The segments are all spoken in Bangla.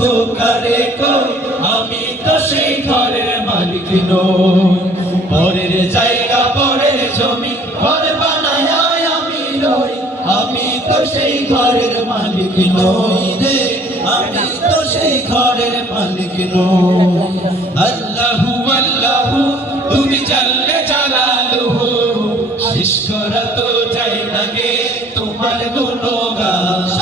খোকারে কই? আমি তো সেই ঘরের মালিক নই। পরের জায়গা, পরের জমি, ঘর বানায় আমি রই। আমি তো সেই ঘরের মালিক নই রে। আমি তো সেই ঘরের মালিক নই। আল্লাহু তুমি জানলে জালালুহু। শেষ করা তো যাই না গে তোমার গুণগান।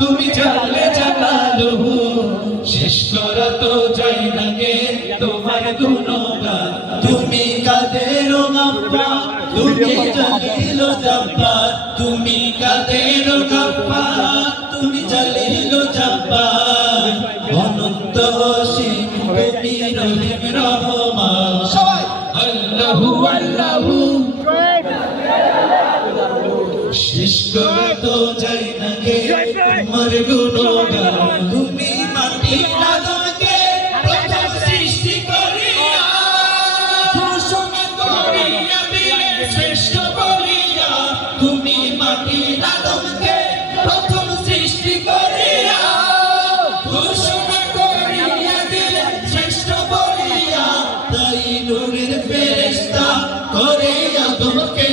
তুমি জানলে জানালো, শেষ করা তো যাই না গে, তোমার গুণগান। তুমি কাদের গাম্পা, তুমি জালিল জাব্বা তুমি কাদের গাম্পা, তুমি জালিল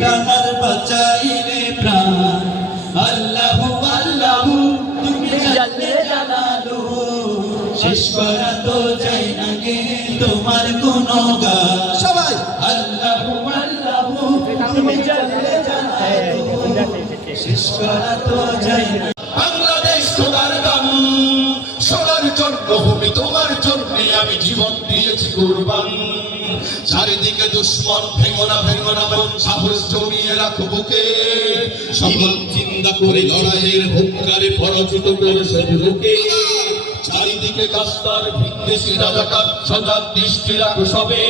তাহার বাঁচাইলে প্রাণ। আল্লাহু আল্লাহু তুমি জানলে জানালু। শেষ করা তো যাই না গে তোমার গুণগান। সবাই। আল্লাহু আল্লাহু তুমি জানলে জানালু। শেষ করা তো যাই না। বাংলাদেশ তোমার দাম। সোনার জন্মভূমি তোমার জন্য আমি জীবন দিয়েছি কোরবান। চারিদিকে দুশ্মন ভেঙো না ভেঙো না সাহস জমিয়ে রাখো বুকে। সকল চিন্তা করে লড়াইয়ের হুঙ্কারে পরাজিত করে শত্রুকে চারিদিকে কাস্তার বিদেশি রাজাকার, সজাগ দৃষ্টি রাখো সবে।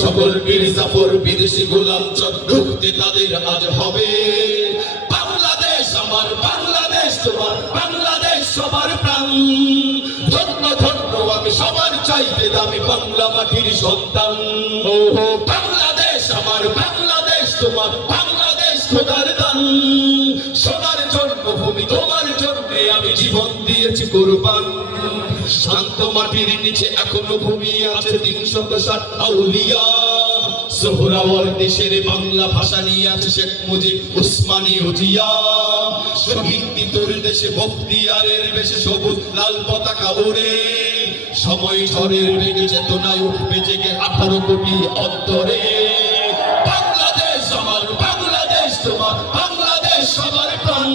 সকল বীর জাফর, বিদেশি গোলাম চট ঢুকতে তাদের আজ হবে। বাংলাদেশ আমার, বাংলাদেশ তোমার, বাংলাদেশ সবার প্রাণ। দামি বাংলা মাটির সন্তান। বাংলাদেশ আমার বাংলাদেশ তোমার বাংলাদেশ খোদার দান। সোনার জন্মভূমি তোমার জন্মে আমি জীবন দিয়েছি কোরবান। শান্ত মাটির নিচে এখনও ভূমি আছে তিনশো ষাট আউলিয়া। সোহরাওয়ার দেশের বাংলা ভাষা নিয়ে আছে শেখ মুজিব, উসমানী উজিয়া শহীদ তোর দেশে বক্তিয়ারের বেশে সবুজ লাল পতাকা ওড়ে। সময় ঝড়ের বেগে চেতনায় উঠবে জেগে আঠারো কোটি অন্তরে। বাংলাদেশ আমার, বাংলাদেশ তোমার, বাংলাদেশ সবার প্রাণ।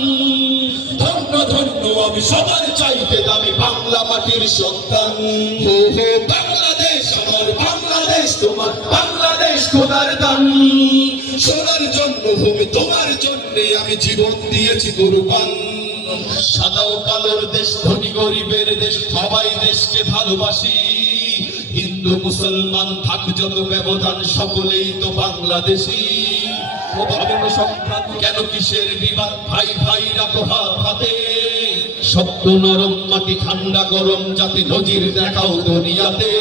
ধন্য ধন্য, আমি সবার চাইতে দামি বাংলা মাটির সন্তান। বাংলাদেশ আমার, বাংলাদেশ তোমার, বাংলাদেশ খোদার দান সোনার জন্মভূমি, তোমার জন্য আমি জীবন দিয়েছি সাদা ও কালোর দেশ, ধনী গরিবের দেশ, সবাই দেশকে ভালোবাসি। হিন্দু, মুসলমান, থাক যত ব্যবধান, সকলেই তো বাংলাদেশি। কেন কিসের বিবাদ? ভাই ভাই, রাখো হাত শক্ত নরম মাটি, ঠান্ডা গরম যাতে নজির দেখাও দুনিয়াতে।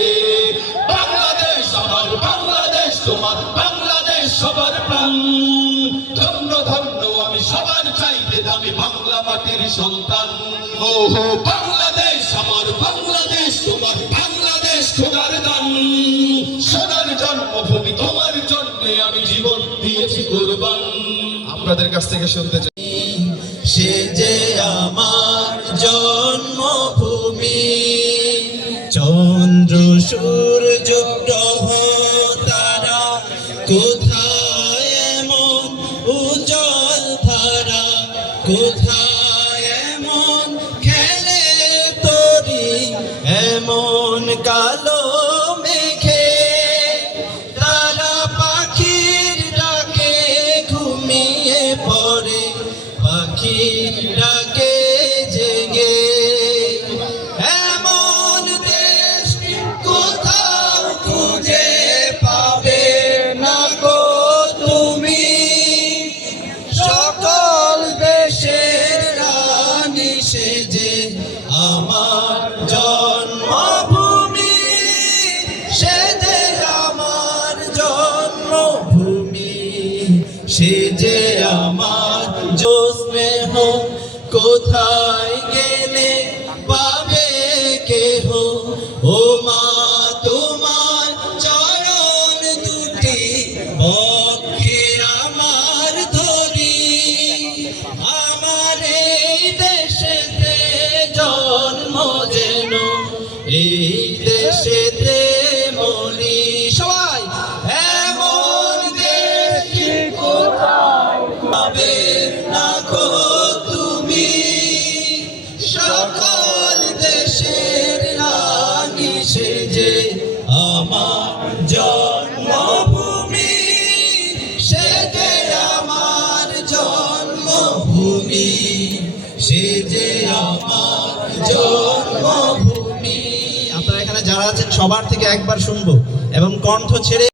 বাংলাদেশ সবার প্রাণ। ধন্য ধন্য আমি সবার চাইতে দামি বাংলা মাটির সন্তান। ও হো বাংলাদেশ আমার বাংলাদেশ তোমার বাংলাদেশ খোদার দান। সোনার জন্মভূমি তোমার জন্য আমি জীবন দিয়েছি কোরবান। আপনাদের কাছ থেকে শুনতে চাই। সে যে আমার জন্মভূমি চন্দ্র সূর্য গ্রহ কোথায় এমন ধারা? কোথায় খেলে তরি? এমন কালো আমার জন্মভূমি সেজে আমার জন্মভূমি সেজে আমার জো স্নেহ কোথায় সেজে আমার জন্মভূমি। আপনারা এখানে যারা আছেন সবার থেকে একবার শুনব এবং কণ্ঠ ছেড়ে